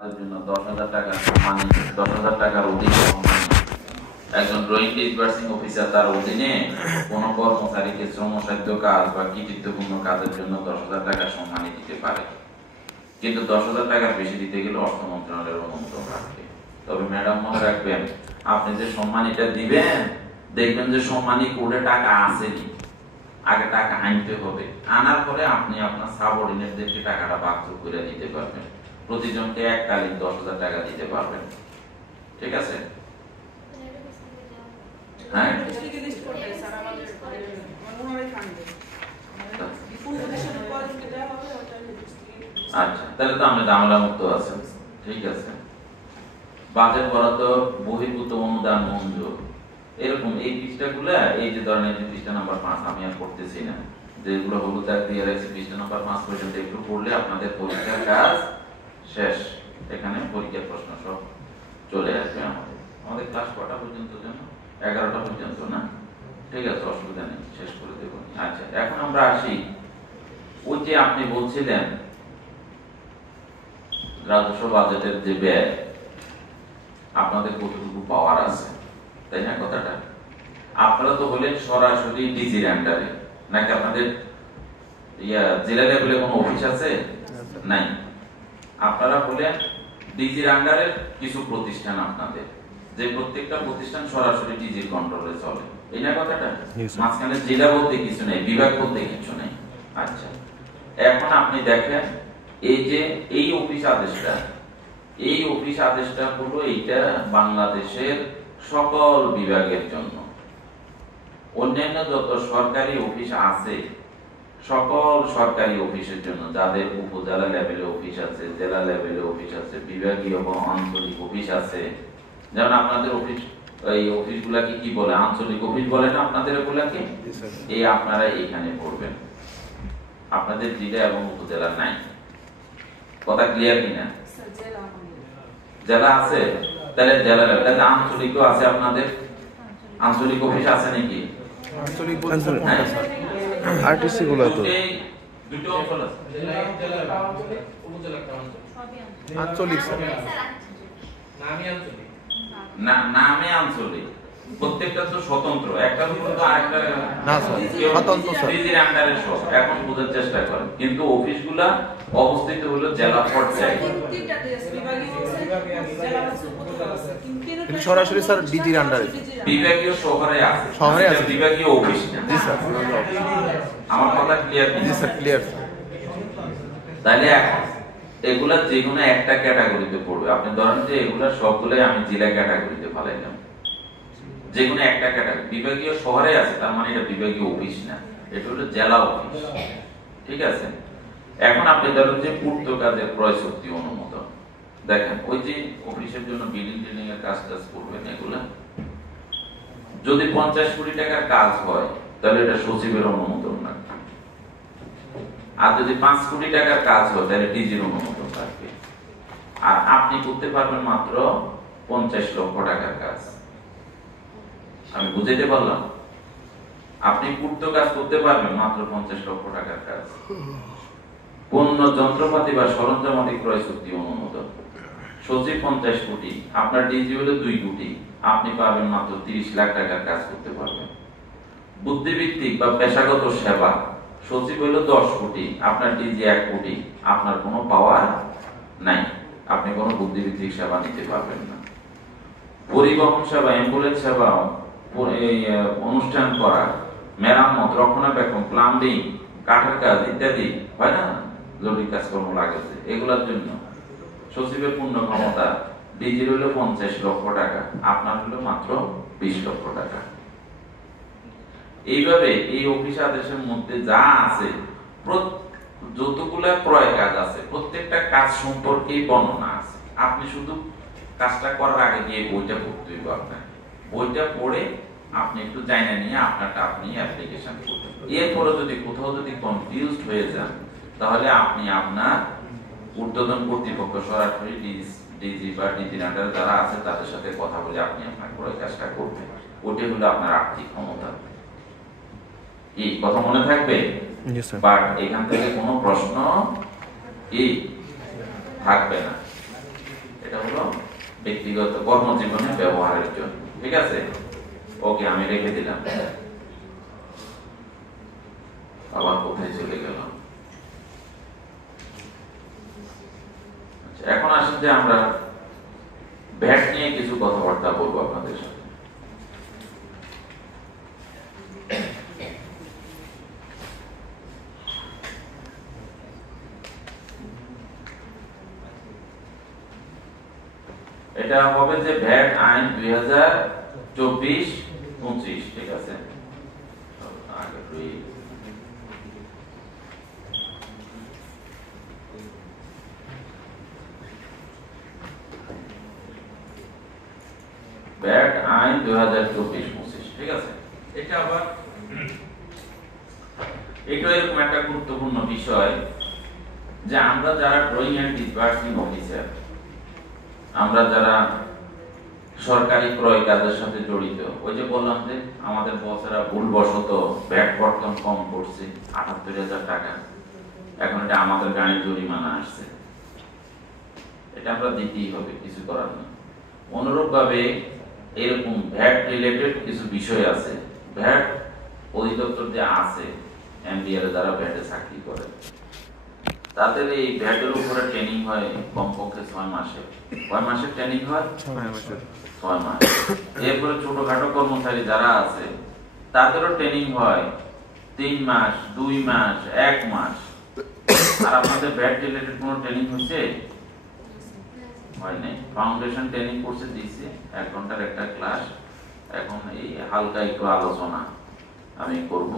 তার জন্য 10,000 টাকা সম্মানী, 10,000 টাকার অধীনে সম্মানী। একজন ড্রয়িং ডিসবার্সিং অফিসার তার অধীনে কোন কর্মচারীকে শ্রমসাধ্য কাজ বা কৃতিত্বপূর্ণ কাজের জন্য 10,000 টাকা সম্মানী দিতে পারে, কিন্তু 10,000 টাকার বেশি দিতে গেলে অর্থ মন্ত্রণালয়ের অনুমোদন লাগবে। তবে ম্যাডাম মনে রাখবেন, আপনি যে সম্মানীটা দিবেন দেখবেন যে সম্মানী কোডে টাকা আসেনি, আগে টাকা আনতে হবে, আনার পরে আপনি আপনার সাবঅর্ডিনেটদেরকে টাকাটা ভাগযোগ করে দিতে পারবেন। প্রতিজনকে এককালীন 10,000 টাকা দিতে পারবেন, ঠিক আছে? হ্যাঁ, আচ্ছা, তাহলে তো আমরা ঝামেলা মুক্ত আছি, ঠিক আছে। বাজেট বরাদ্দ, বহির্ভূত অনুদান মঞ্জুর, এরকম এই পৃষ্ঠাগুলো, এই যে ধরনের পৃষ্ঠা নাম্বার 5 আমি আর করতেছি না, যেগুলো হলুদ দাগ দিয়ে রাখছি পৃষ্ঠা নাম্বার 5 পর্যন্ত একটু পড়লে আপনাদের পরীক্ষার কাজ শেষ। এখানে পরীক্ষার প্রশ্ন সব চলে আসবে। আমাদের ক্লাস কটা পর্যন্ত যেন? 11টা পর্যন্ত না? ঠিক আছে, অসুবিধা নেই, শেষ করে দেব। আচ্ছা, এখন আমরা আসি, ওই যে আপনি বলছিলেন রাজস্ব বাজেটের যে ব্যয় আপনাদের কতটুকু পাওয়ার আছে, তাই না কথাটা? আপনারা তো হলেন সরাসরি ডিজির আন্ডারে, নাকি আপনাদের জেলা লেভেলে কোনো অফিস আছে? নাই। আপনারা হলেন ডিজির আন্ডারের কিছু প্রতিষ্ঠান, আপনাদের যে প্রত্যেকটা প্রতিষ্ঠান সরাসরি ডিজির কন্ট্রোলে চলে, এই না কথাটা? মাঝখানে জেলা বলতে কিছু নেই, বিভাগ বলতে কিছু নেই। আচ্ছা, এখন আপনি দেখেন এই যে এই অফিস আদেশটা, এই অফিস আদেশটা হলো এইটা বাংলাদেশের সকল বিভাগের জন্য। অন্যান্য যত সরকারি অফিস আছে সকল সরকারি অফিসের জন্য, যাদের উপজেলা লেভেলে অফিস আছে, জেলা লেভেলে অফিস আছে, বিভাগীয় বা আঞ্চলিক অফিস আছে। যেমন আপনাদের অফিস, এই অফিসগুলাকে কি বলে? আঞ্চলিক অফিস বলে না আপনাদের এগুলাকে? এই আপনারা এখানে পড়বেন, আপনাদের জেলা এবং উপজেলা নাই। কথা ক্লিয়ার কিনা? জেলা আছে, তাহলে জেলা লেভেলে আঞ্চলিকও আছে। আপনাদের আঞ্চলিক অফিস আছে নাকি? আঞ্চলিক আরটিসি গুলো তো দুটো অঞ্চল আছে, আঞ্চলিক না, নামে আঞ্চলিক, প্রত্যেকটা তো স্বতন্ত্র, একটা হলো তো আরেকটা না স্যার, স্বতন্ত্র স্যার, ডিজির আন্ডারে সব। এখন বোঝার চেষ্টা করেন, কিন্তু অফিসগুলা অবস্থিত হলো জেলা পর্যায়ে, কিন্তু সরাসরি স্যার ডিজির আন্ডারে, বিভাগীয় শহরে আছে, শহরে আছে, বিভাগীয় অফিস না। জি স্যার, আমার কথা ক্লিয়ার? জি স্যার, ক্লিয়ার স্যার। তাহলে এখন এগুলা যে কোনো একটা ক্যাটাগরিতে পড়বে। আপনি ধরেন যে এগুলা সবগুলাই আমি জেলা ক্যাটাগরিতে ফেলাইলাম, যে কোনো একটা ক্যাটাগরি। বিভাগীয় শহরে আছে তার মানে এটা বিভাগীয় অফিস না, এটা হলো জেলা অফিস, ঠিক আছে। এখন আপনি ধরেন যে পূর্ত কাজের ক্রয় চুক্তি অনুমোদন, দেখেন ওই যে অফিসের জন্য বিল্ডিং টিল্ডিং এর কাজ টাজ করবেন, এগুলা যদি 50 কোটি টাকার কাজ হয় তাহলে এটা সচিবের অনুমোদন লাগবে, আর যদি 5 কোটি টাকার কাজ হয় তাহলে ডিজির অনুমোদন লাগবে। আর আপনি করতে পারবেন মাত্র 50 লক্ষ টাকার কাজ। আমি বুঝাইতে পারলাম? আপনি পূর্ত কাজ করতে পারবেন মাত্র 50 লক্ষ টাকার কাজ। পণ্য যন্ত্রপাতি বা সরঞ্জামাদি ক্রয় চুক্তি অনুমোদন, সচিব 50 কোটি, আপনার ডিজি হলো 2 কোটি, আপনি পাবেন মাত্র 30 লাখ টাকার কাজ করতে পারবেন। বুদ্ধিভিত্তিক বা পেশাগত সেবা, সচিব হলো 10 কোটি, আপনার ডিজি 1 কোটি, আপনার কোনো পাওয়ার নাই, আপনি কোনো বুদ্ধিভিত্তিক সেবা নিতে পারবেন না। পরিবহন সেবা, অ্যাম্বুলেন্স সেবা, অনুষ্ঠান করা, মেরামত, রক্ষণাবেক্ষণ, প্লাম্বিং, কাঠের কাজ ইত্যাদি হয় না, জরুরি কাজকর্ম লাগেছে, এগুলোর জন্য সচিবের পূর্ণ ক্ষমতা, ডিজির হলো 50 লক্ষ টাকা, আপনার হলো মাত্র 20 লক্ষ টাকা। এইভাবে এই অফিস আদেশের মধ্যে যা আছে, যতগুলা ক্রয় কাজ আছে প্রত্যেকটা কাজ সম্পর্কে বর্ণনা আছে। আপনি শুধু কাজটা করার আগে গিয়ে বইটা পড়তে হবে, আপনার বইটা পড়ে আপনি একটু জানা নিয়ে আপনারটা আপনি অ্যাপ্লিকেশন করবেন। এরপরে যদি কোথাও যদি কনফিউজড হয়ে যান তাহলে আপনি আপনার ঊর্ধ্বতন কর্তৃপক্ষ, সরাসরি ডিজি বা ডিজির আন্ডারে যারা আছে তাদের সাথে কথা বলে আপনি আপনার ক্রয় কাজটা করবেন। ওটাই হলো আপনার আর্থিক ক্ষমতা। এই কথা মনে থাকবে? বাট এখান থেকে কোনো প্রশ্ন কি থাকবে না। ব্যক্তিগত কর্মজীবনে ব্যবহারের জন্য। ঠিক আছে, ওকে, আমি রেখে দিলাম। আবার কোথায় চলে গেলাম? আচ্ছা, এখন আসুন যে আমরা ভ্যাট নিয়ে কিছু কথাবার্তা বলবো আপনাদের সাথে। এটা হবে যে ভ্যাট আইন 2024-25। ঠিক আছে, ভ্যাট আইন 2024-25। ঠিক আছে, এটা আবার এটা এরকম একটা গুরুত্বপূর্ণ বিষয় যে আমরা যারা ড্রয়িং এন্ড ডিসবার্সিং অফিসার, আমরা যারা সরকারি ক্রয় কাজের সাথে জড়িত, ওই যে বললাম যে আমাদের বসেরা ভুলবশত ভ্যাট বর্তন কম করছে ৭৮,০০০ টাকা, এখন এটা আমাদের গাড়ির জরিমানা আসছে, এটা আমরা দিতেই হবে, কিছু করার নেই। অনুরূপ ভাবে এরকম ভ্যাট রিলেটেড কিছু বিষয় আছে, ভ্যাট অধিদপ্তর যে আছে এমডিআর যারা ভ্যাটে চাকরি করে, তাদের এই ভ্যাটের উপরে ট্রেনিং হয় কমপক্ষে 6 মাসের। কয় মাসের ট্রেনিং হয়? 6 মাস। এরপরে ছোটখাটো কর্মচারী যারা আছে তাদেরও ট্রেনিং হয় 3 মাস, 2 মাস, 1 মাস। আর আপনাদের ভ্যাট রিলেটেড কোনো ট্রেনিং হয়েছে? হয় নাই। ফাউন্ডেশন ট্রেনিং কোর্সে দিয়েছি, 1 ঘন্টার একটা ক্লাস। এখন এই হালকা একটু আলোচনা আমি করব।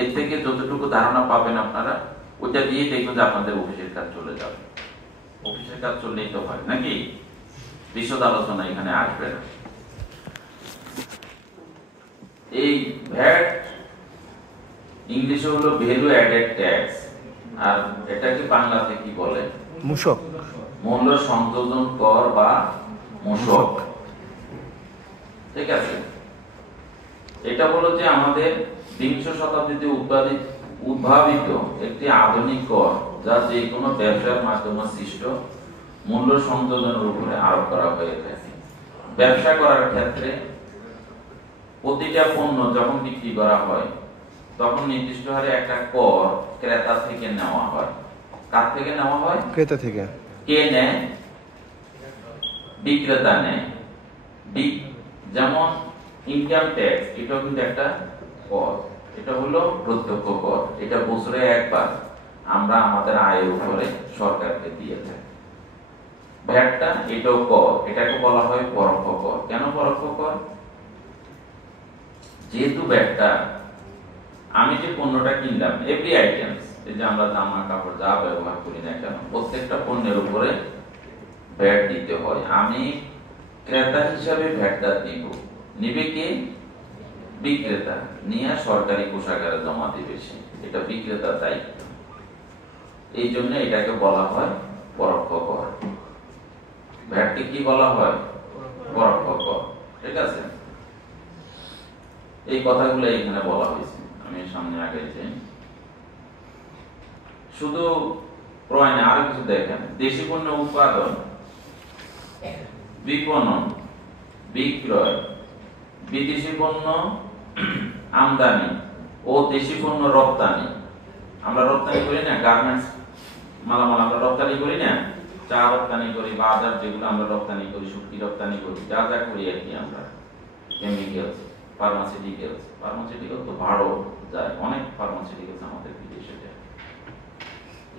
এর থেকে যতটুকু ধারণা পাবেন আপনারা, ওইটা দিয়ে দেখবেন যে আপনাদের অফিসের কাজ চলে যাবে। অফিসের কাজ চললেই তো হয় নাকি, বিশদ আলোচনা এখানে আসবে না। এই ভ্যাট ইংলিশে হলো ভ্যালু অ্যাডেড ট্যাক্স, আর এটাকে বাংলাতে কি বলে? মূসক, মূল্য সংযোজন কর বা মূসক। ঠিক আছে, এটা হলো যে আমাদের 20 শতাব্দীতে উদ্ভাবিত একটি আধুনিক কর, যা যে কোনো ব্যবসার মাধ্যমে সৃষ্ট মূল্য সংযোজনের উপরে আরোপ করা হয়ে থাকে। ব্যবসা করার ক্ষেত্রে প্রতিটা পণ্য যখন বিক্রি করা হয় তখন নির্দিষ্ট হারে একটা কর ক্রেতা থেকে নেওয়া হয়। কার থেকে নেওয়া হয়? ক্রেতা থেকে। কে নেয়? বিক্রেতা নেয়। যেমন ইনকাম ট্যাক্স, এটাও কিন্তু একটা কর, এটা হলো প্রত্যক্ষ কর, এটা বছরে একবার আমরা আমাদের আয়ের উপরে সরকারকে দিয়ে থাকি। ভ্যাটটা এটাও কর, এটাকে বলা হয় পরোক্ষ কর। কেন পরোক্ষ কর? যেহেতু ভ্যাটটা আমি যে পণ্যটা কিনলাম, এভরি আইটেমস, এই যে আমরা জামা কাপড় যা ব্যবহার করি না কেন, প্রত্যেকটা পণ্যের উপরে ভ্যাট দিতে হয়। আমি ক্রেতা হিসাবে ভ্যাটটা দিব, নিবে কে? বিক্রেতা। নিয়ে সরকারি কোষাগারে জমা দিবে সে, এটা বিক্রেতার দায়িত্ব। এই জন্য এটাকে বলা হয় পরোক্ষ কর। ভ্যাটকে কি বলা হয়? পরোক্ষ কর। ঠিক আছে, এই কথাগুলো এখানে বলা হয়েছে, আমি সামনে আগে যাই। শুধু ক্রয় না, আরো কিছু দেখেন। দেশি পণ্য উৎপাদন, বিপণন, বিক্রয়, বিদেশি পণ্য আমদানি ও দেশি পণ্য রপ্তানি। আমরা রপ্তানি করি না, গার্মেন্টস মালামাল আমরা রপ্তানি করি না, চা রপ্তানি করি, বাজার যেগুলো আমরা রপ্তানি করি, শুটকি রপ্তানি করি, যা যা করি আর কি আমরা, কেমিক্যালস, ফার্মাসিউটিক্যালস তো ভাড়ও যায়, অনেক ফার্মাসিউটিক্যালস আমাদের বিদেশে যায়।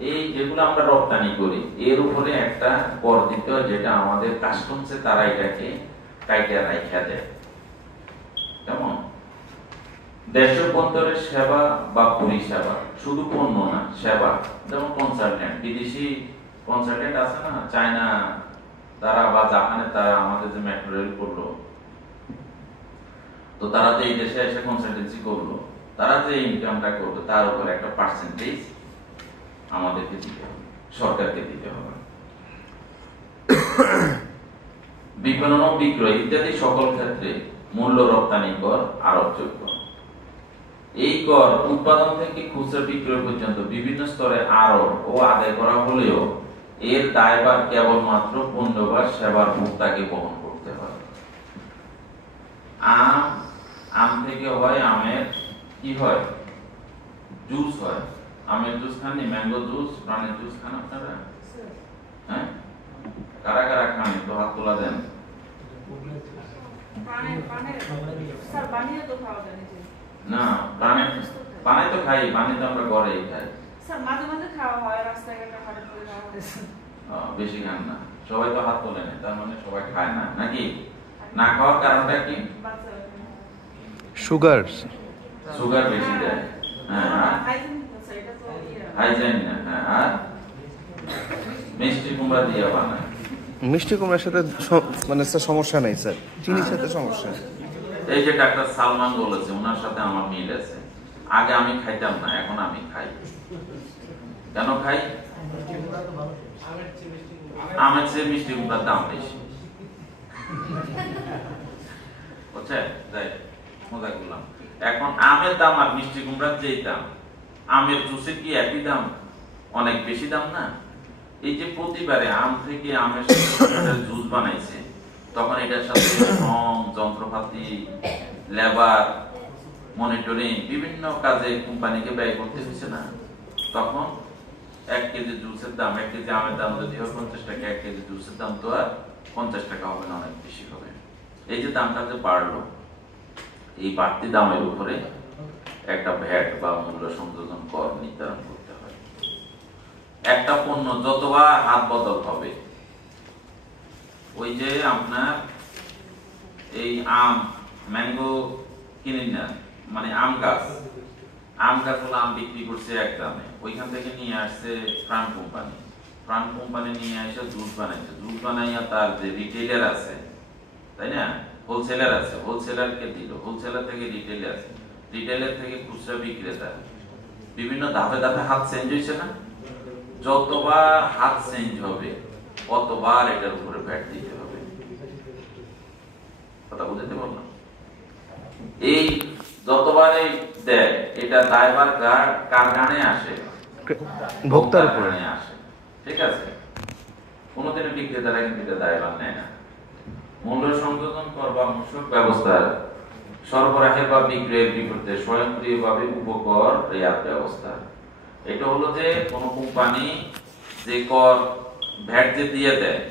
এই যেগুলো আমরা রপ্তানি করি এর উপরে একটা কর দিতে হয়, যেটা আমাদের কাস্টমসে তারা এটাকে কাইটা রাইখা দেয়। কেমন? দেশান্তরের সেবা বা পরিষেবা, শুধু পণ্য না, সেবা। যেমন কনসালটেন্ট, বিদেশি কনসালটেন্ট আছে না, চায়না তারা বা জাপানে, তারা আমাদের যে মেট্রো রেল করলো, তো তারা যে এই দেশে এসে কনসালটেন্সি করলো, তারা যে ইনকামটা করবে তার উপর একটা পার্সেন্টেজ আমাদেরকে দিতে হবে, সরকারকে দিতে হবে। বিপণন ও বিক্রয় ইত্যাদি সকল ক্ষেত্রে মূল্য রপ্তানি কর আরোপযোগ্য। এই কর উৎপাদন থেকে খুচরা বিক্রয় পর্যন্ত বিভিন্ন স্তরে আরোপ ও আদায় করা হলেও এর দায়ভার কেবলমাত্র পণ্য বা সেবার ভোক্তাকে বহন করতে হয়। আম থেকে হয় আমের কি হয়, জুস হয়। আমের জুস খাননি? ম্যাঙ্গো জুস, প্রাণের জুস খান আপনারা? হ্যাঁ, কারা কারা খান? তো হাত তোলা দেন। না, পানে তো খাই, পানি তো আমরা ঘরেই খাই। বেশি খান না, সবাই তো হাত তোলে না, তার মানে সবাই খায় না নাকি? না খাওয়ার কারণটা কি? সুগার বেশি দেয়। হ্যাঁ, হাইজেন না। হ্যাঁ, আর মিষ্টি কুমড়া দিয়ে বানায়। মিষ্টি কুমড়ার সাথে মানে স্যার সমস্যা নেই স্যার, চিনির সাথে সমস্যা। এই যে ডাক্তার সালমান বলেছে, ওনার সাথে আমার মিল আছে। আগে আমি খাইতাম না, এখন আমি খাই। কেন খাই? আমের চেয়ে মিষ্টি কুমড়ার দাম বেশি। বুঝছেন? যাই মজা করলাম। এখন আমের দাম আর মিষ্টি কুমড়ার যেই দাম, আমের জুসের কি একই দাম? অনেক বেশি দাম না? এই যে প্রতিবারে আম থেকে আমের জুস বানাইছে, তখন এটার সাথে শ্রম, যন্ত্রপাতি, লেবার, মনিটরিং, বিভিন্ন কাজে কোম্পানিকে ব্যয় করতে হয়েছে না? তখন 1 কেজি জুসের দাম, 1 কেজি আমের দাম যদি হয় 50 টাকা, 1 কেজি জুসের দাম তো আর 50 টাকা হবে না, অনেক বেশি হবে। এই যে দামটা যে বাড়লো, এই বাড়তি দামের উপরে একটা ভ্যাট বা মূল্য সংযোজন কর নির্ধারণ করতে হয়। একটা পণ্য যতবার হাত বদল হবে, ওই যে আপনার এই আম, ম্যাঙ্গো কিনে না, মানে আম গাছ হলো আম বিক্রি করছে 1 দামে, ওইখান থেকে নিয়ে আসছে প্রাণ কোম্পানি নিয়ে এসে জুস বানাইছে। জুস বানাইয়া তার যে রিটেইলার আছে, তাই না, হোলসেলার আছে, হোলসেলারকে দিল, হোলসেলার থেকে রিটেইলার আছে, রিটেইলার থেকে খুচরা বিক্রেতা। বিভিন্ন ধাপে ধাপে হাত চেঞ্জ হয়েছে না? যতবার হাত চেঞ্জ হবে, কতবার এটার উপরে ভ্যাট দিতে হবে। কথা বুঝতে পারলাম? এই যতবার এই দেয়, এটা দায়ভার কার গানে আসে? ভোক্তার উপরে আসে। ঠিক আছে, কোনদিনও বিক্রেতারা কিন্তু এটা দায়ভার নেয় না। মূল্য সংযোজন কর বা মূসক ব্যবস্থার সরবরাহের বা বিক্রয়ের বিপরীতে স্বয়ংক্রিয়ভাবে উপকর রেয়াত ব্যবস্থা। এটা হলো যে কোন কোম্পানি যে কর ভ্যাট যে দিয়ে দেয়,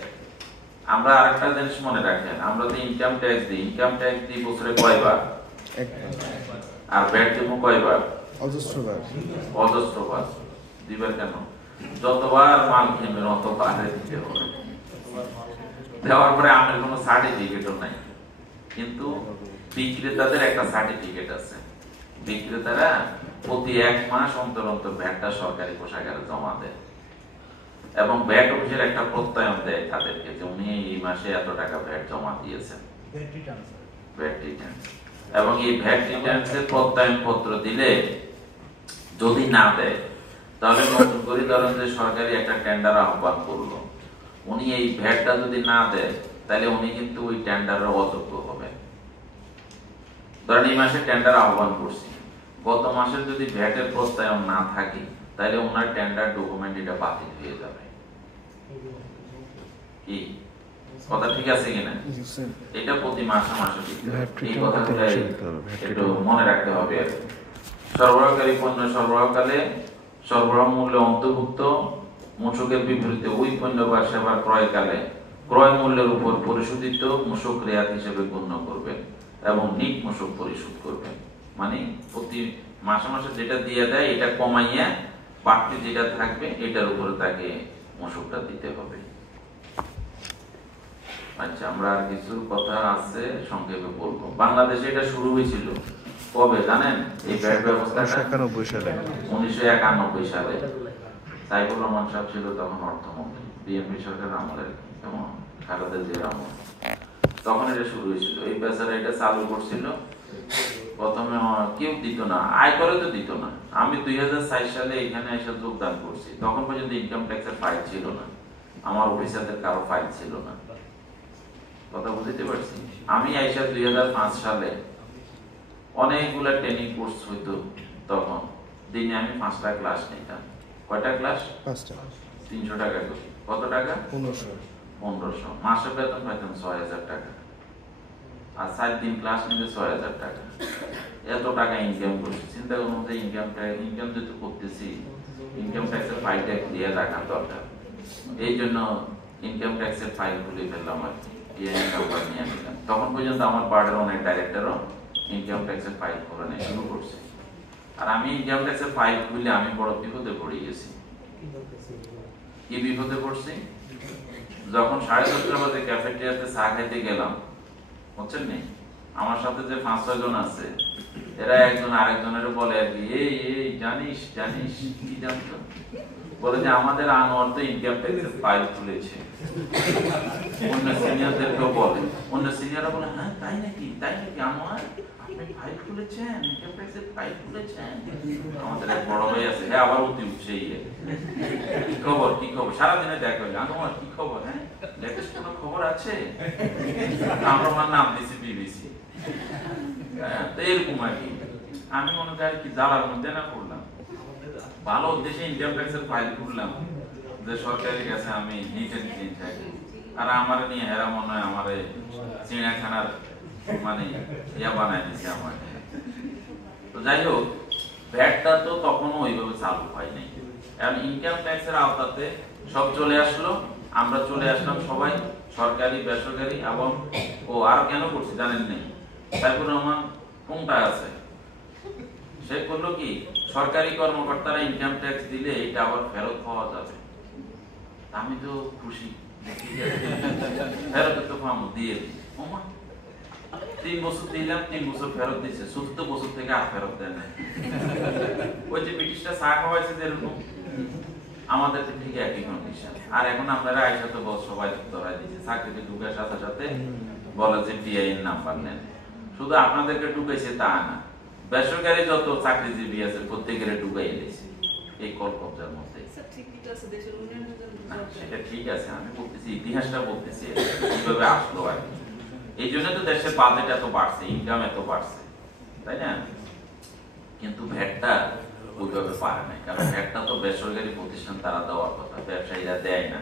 আমরা আরেকটা জিনিস মনে রাখেন, আমরা তো ইনকাম ট্যাক্স দিই বছরে কয়বার? আর ভ্যাট দেবো কয়বার? অজস্রবার। দিবার কেন? যতবার মাল কিনবেন অতবার দিতে হবে। দেওয়ার পরে আমাদের কোনো সার্টিফিকেটও নাই, কিন্তু বিক্রেতাদের একটা সার্টিফিকেট আছে। বিক্রেতারা প্রতি 1 মাস অন্তর অন্তর ভ্যাটটা সরকারি কোষাগারে জমা দেয়, এবং ভ্যাট অফিসের একটা প্রত্যয়ন দেয় তাদেরকে যে উনি এই মাসে এত টাকা ভ্যাট জমা দিয়েছেন, ভ্যাট রিটার্ন। এবং এই ভ্যাট রিটার্নসের প্রত্যয়ন পত্র দিলে যদি না দেয়, তাহলে নতুন করে ধরেন যে সরকারি একটা টেন্ডার আহ্বান করলো, উনি এই ভ্যাটটা যদি না দেয়, তাহলে উনি কিন্তু ওই টেন্ডারের অযোগ্য হবেন। ধরেন এই মাসে টেন্ডার আহ্বান করছি, গত মাসে যদি ভ্যাটের প্রত্যয়ন না থাকে, তাহলে ওনার টেন্ডার ডকুমেন্ট এটা বাতিল হয়ে যাবে। কি কথা ঠিক আছে কিনা? এটা প্রতি মাসে এই কথাগুলো একটু মনে রাখতে হবে। সরবরাহকারী পণ্য সরবরাহকালে সরবরাহ মূল্য অন্তর্ভুক্ত মূসকের বিপরীতে ওই পণ্য বা সেবা ক্রয়কালে ক্রয় মূল্যের উপর পরিশোধিত মূসক রেয়াত হিসেবে গণ্য করবেন এবং নিট মূসক পরিশোধ করবেন। মানে প্রতি মাসে যেটা দিয়ে দেয়, এটা কমাইয়া বাড়তি যেটা থাকবে এটার উপরে তাকে মূসকটা দিতে হবে। আচ্ছা, আমরা আর কিছু কথা আছে সংক্ষেপে বলবো। বাংলাদেশে এটা শুরু হয়েছিল কবে জানেন? এই ভ্যাট ব্যবস্থা 1991 সালে। 1991 সালে সাইফুর রহমান সাহেব ছিল তখন অর্থমন্ত্রী, বিএনপি সরকার আমলে, এবং খালেদা জিয়ার আমলে তখন এটা শুরু হয়েছিল। এই বেচারা এটা চালু করছিল, প্রথমে কেউ দিত না, আয়করে তো দিত না। আমি 2004 সালে এখানে এসে যোগদান করছি, তখন পর্যন্ত ইনকাম ট্যাক্সের ফাইল ছিল না, আমার অফিসারদের কারো ফাইল ছিল না। কথা বুঝতে পারছি? আমি আইসা 2005 সালে অনেকগুলা ট্রেনিং কোর্স হইতো, তখন দিনে আমি 5টা ক্লাস নিতাম। কয়টা ক্লাস? 5টা। 300 টাকা করে। কত টাকা? 1500। মাসে বেতন পাইতাম 6000 টাকা, আর 4 দিন ক্লাস নিলে 6000 টাকা। এত টাকা ইনকাম করছি, চিন্তা করুন যে ইনকাম যেহেতু করতেছি, ইনকাম ট্যাক্সের ফাইলটা ক্লিয়ার রাখা দরকার। এই জন্য ইনকাম ট্যাক্সের ফাইল খুলে ফেললাম আর কি, পিএনআই নাম্বার নিয়ে নিলাম। তখন পর্যন্ত আমার পার্টের অনেক ডাইরেক্টরও ইনকাম ট্যাক্সের ফাইল খোলা নেই শুরু করছে। আর আমি ইনকাম ট্যাক্সের ফাইল খুলে আমি বড় বিপদে পড়ে গেছি। কি বিপদে পড়ছি? যখন 10:30 বাজে ক্যাফেটেরিয়াতে চা খাইতে গেলাম, বুঝছেন নি, আমার সাথে যে 5-6 জন আছে, এরা একজন আরেকজনের বলে আর কি, এই জানিস কি জানতো? বলে যে আমাদের আনোয়ার তো ইনকাম ট্যাক্সের ফাইল খুলেছে। অন্য সিনিয়রদেরকেও বলে, অন্য সিনিয়ররা বলে, হ্যাঁ তাই নাকি আনোয়ার, আপনি ফাইল খুলেছেন, ইনকাম ট্যাক্সের ফাইল খুলেছেন? আমাদের এক বড় ভাই আছে, হ্যাঁ আবার অতি উৎসাহী, কি খবর সারাদিনে দেখা হইলে, আনোয়ার কি খবর, হ্যাঁ লেটেস্ট কোনো খবর আছে? আমরা আমার নাম দিছি বিবিসি। তো এরকম আর কি, আমি মনে করি কি জ্বালার মধ্যে না পড়লাম, ভালো উদ্দেশ্যে ইনকাম ট্যাক্সের ফাইল খুললাম যে সরকারের কাছে আমি নিচে থাকি, আর আমার নিয়ে হেরা মনে হয় আমার চিড়িয়াখানার মানে ইয়া বানাই দিছে আমাকে। তো যাই হোক, ভ্যাটটা তো তখনও ওইভাবে চালু হয় নাই। এখন ইনকাম ট্যাক্সের আওতাতে সব চলে আসলো, আমরা চলে আসলাম সবাই, সরকারি বেসরকারি, এবং আর কেন করছি জানেন নাই, তারপর আমার কোনটা আছে, সে করলো কি, সরকারি কর্মকর্তারা ইনকাম ট্যাক্স দিলে এটা আবার ফেরত পাওয়া যাবে। আমি তো খুশি, ফেরত তো পাবো, দিয়ে দিই। 3 বছর দিলাম, 3 বছর ফেরত দিচ্ছে, চতুর্থ বছর থেকে আর ফেরত দেয় না। ওই যে ব্রিটিশটা চা খাওয়াইছে যেরকম, আমাদের ঠিক একই কন্ডিশন। আর এখন আপনারা আইসা তো সবাই ধরাই দিচ্ছে, চাকরিতে ঢুকার সাথে সাথে বলে যে পিআইএন নাম্বার নেন। শুধু আপনাদেরকে ঢুকাইছে তা না, বেসরকারি যত চাকরিজীবী আছে প্রত্যেকের ঢুকাই দিয়েছে এই কল কবজার মধ্যে। সেটা ঠিক আছে, আমি বলতেছি ইতিহাসটা বলতেছি কিভাবে আসলো আর কি। এই জন্য তো দেশের বাজেট এত বাড়ছে, ইনকাম এত বাড়ছে, তাই না? কিন্তু ভ্যাটটা ওইভাবে পারে নাই, কারণ ভ্যাটটা তো বেসরকারি প্রতিষ্ঠান তারা দেওয়ার কথা, ব্যবসায়ীরা দেয় না।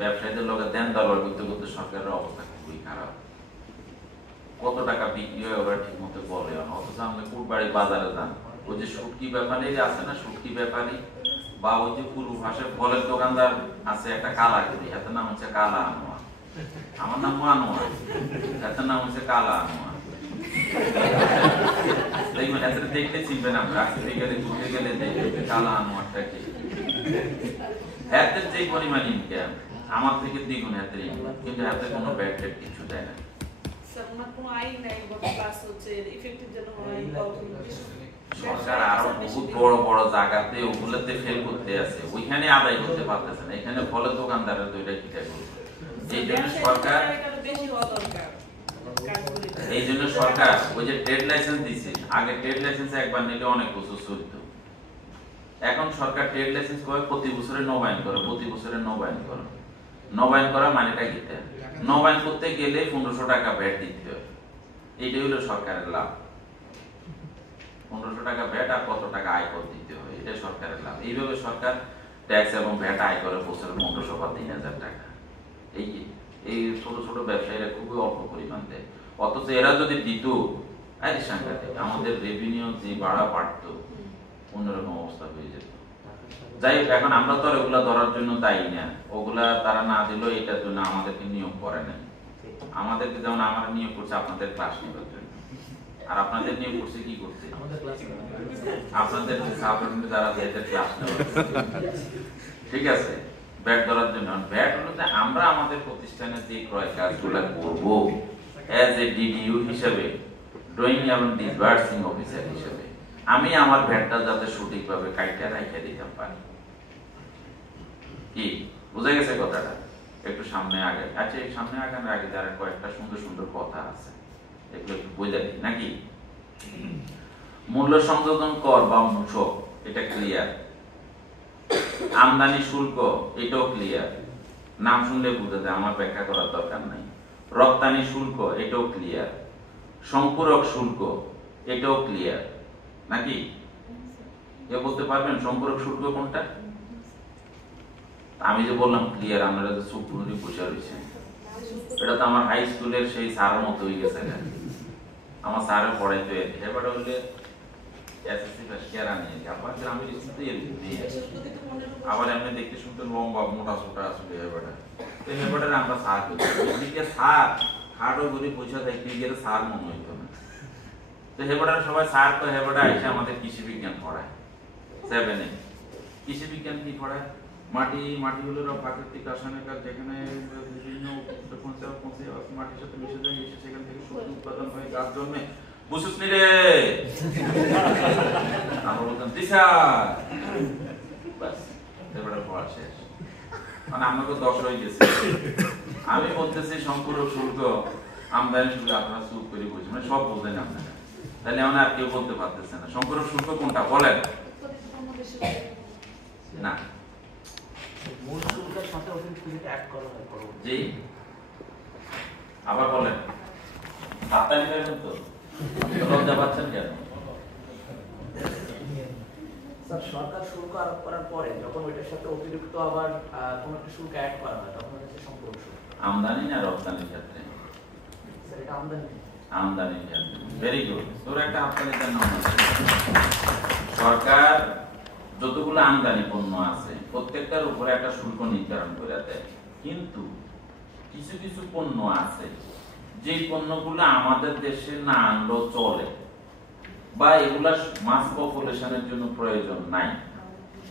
ব্যবসায়ীদের লোকের দেন দরবার করতে করতে সরকারের অবস্থা খুবই খারাপ। কত টাকা বিক্রি হয় ওরা ঠিক মতো বলে না, অথচ আমরা কুটবাড়ি বাজারে যান, ওই যে শুটকি ব্যাপারী আছে না, শুটকি ব্যাপারী, বা ওই যে পুরো ভাষায় ফলের দোকানদার আছে একটা কালাগুড়ি, এত নাম হচ্ছে কালা আনোয়ার, আমার নাম আনোয়ার, এত নাম হচ্ছে কালা আনোয়ার। দেখবেন এত দেখতে চিনবেন, আমরা আসতে গেলে ঘুরতে গেলে দেখবেন কালা আনোয়ারটা কি। হাতের যে পরিমাণ ইনকাম আমার থেকে দ্বিগুণ হাতের ইনকাম, কিন্তু হাতে কোনো ব্যাড ট্যাড কিছু দেয় না। সরকার আরো বহুত বড় বড় জায়গাতে ওগুলোতে ফেল করতে আছে, ওইখানে আদায় করতে পারতেছে না, এখানে ফলের দোকানদারের দুইটা কিটা করবে। এই জন্য সরকার ওই যে ট্রেড লাইসেন্স দিছে, আগে ট্রেড লাইসেন্স একবার নিলে অনেক বছর চলত, এখন সরকার ট্রেড লাইসেন্স করে প্রতি বছরে নবায়ন করে, প্রতি বছরে নবায়ন করা মানেটা কি, নবায়ন করতে গেলে 1500 টাকা ভ্যাট দিতে হবে। এইটাই হলো সরকারের লাভ, 1500 টাকা ভ্যাট আর কত টাকা আয়কর দিতে হয়, এটা সরকারের লাভ। এইভাবে সরকার ট্যাক্স এবং ভ্যাট আয় করে বছরে 1500 বা 3000 টাকা। এই ছোট ছোট ব্যবসায়ীরা খুবই অল্প পরিমাণ দেয়, অথচ এরা যদি দিত আরে সাংঘাতিক, আমাদের রেভিনিউ যে বাড়তো অন্যরকম অবস্থা হয়ে যেত। যাই হোক, এখন আমরা তো আর ওগুলা ধরার জন্য দায়ী না, ওগুলা তারা না দিল এটার জন্য আমাদেরকে নিয়োগ করে নাই। আমাদেরকে যেমন আমার নিয়োগ করছে আপনাদের ক্লাস নেবার জন্য, আর আপনাদের নিয়োগ করছে কি করতে, আপনাদের যারা ক্লাস নেওয়া, ঠিক আছে, ব্যাট ধরার জন্য। ব্যাট হলো যে আমরা আমাদের প্রতিষ্ঠানে যে ক্রয় কাজগুলো করব এজ এ ডিডিইউ হিসেবে, ড্রয়িং এবং ডিসবার্সিং অফিসার হিসেবে, আমি আমার ভ্যাটটা যাতে সঠিকভাবে কাইটা রাইখা দিতে পারি। কি বুঝা গেছে কথাটা? একটু সামনে আগে, আচ্ছা এই সামনে আগানোর আগে যারা কয়েকটা সুন্দর সুন্দর কথা আছে এগুলো একটু বুঝা দিই নাকি। মূল্য সংযোজন কর বা মূসক এটা ক্লিয়ার, আমদানি শুল্ক এটাও ক্লিয়ার, নাম শুনলে বুঝা যায়, আমার ব্যাখ্যা করার দরকার নাই। রপ্তানি শুল্ক এটাও ক্লিয়ার, সম্পূরক শুল্ক এটাও ক্লিয়ার নাকি? কেউ বলতে পারবেন সম্পূরক শুল্ক কোনটা? আমি যে বললাম ক্লিয়ার, আপনারা যে চুপ করে বসে রয়েছেন, এটা তো আমার হাই স্কুলের সেই স্যারের মতো হয়ে গেছে। আমার স্যারের পড়াইতে এবারে হলে এসএসসি ফার্স্ট ইয়ার আনি আপনার গ্রামের স্কুলে আবার এমনি দেখতে শুনতে লম্বা মোটা সোটা আসলে এবারে তো এবারে আমরা স্যার করি এদিকে স্যার খাটো করে পয়সা দেখতে গেলে স্যার মনে হইতো না। তো এবারে সবাই স্যার তো এবারে আইসা আমাদের কৃষি বিজ্ঞান পড়ায় 7-এ। কৃষি বিজ্ঞান কি পড়ায়? মাটিগুলো প্রাকৃতিক রাসায়নিক কাজ, যেখানে বিভিন্ন মাটির সাথে মিশে যায়, মিশে সেখান থেকে শস্য উৎপাদন হয়ে গাছ জন্মে। বুঝছিস নি রে? আমরা বলতাম দিশা বাস, এবারে পড়া শেষ। মানে আমাকে 10 হয়ে গেছে। আমি বলতেছি সম্পূরক শুল্ক, আমদানি শুল্ক, আপনারা চুপ করে বলছেন, মানে সব বলতেন আপনারা। তাহলে আমরা আর কেউ বলতে পারতেছে না সম্পূরক শুল্ক কোনটা বলেন না। মূল শুল্কের সাথে অতিরিক্ত যেটা অ্যাড করা হয় জি আবার বলেন, হাততালি দেবেন তো, লজ্জা পাচ্ছেন কেন? স্যার, সরকার শুল্ক আরোপ করার পরে যখন ওইটার সাথে অতিরিক্ত আবার কোনো একটা শুল্ক অ্যাড করা হয় তখন হচ্ছে সম্পূরক শুল্ক। আমদানি না রপ্তানির ক্ষেত্রে? স্যার, এটা আমদানি। আমদানির ক্ষেত্রে ভেরি গুড। তোর একটা আমদানির জন্য সরকার যতগুলো আমদানি পণ্য আছে প্রত্যেকটার উপরে একটা শুল্ক নির্ধারণ করে দেয়, কিন্তু কিছু কিছু পণ্য আছে যে পণ্যগুলো আমাদের দেশে না আনলেও চলে, বা এগুলা মাস পপুলেশনের জন্য প্রয়োজন নাই,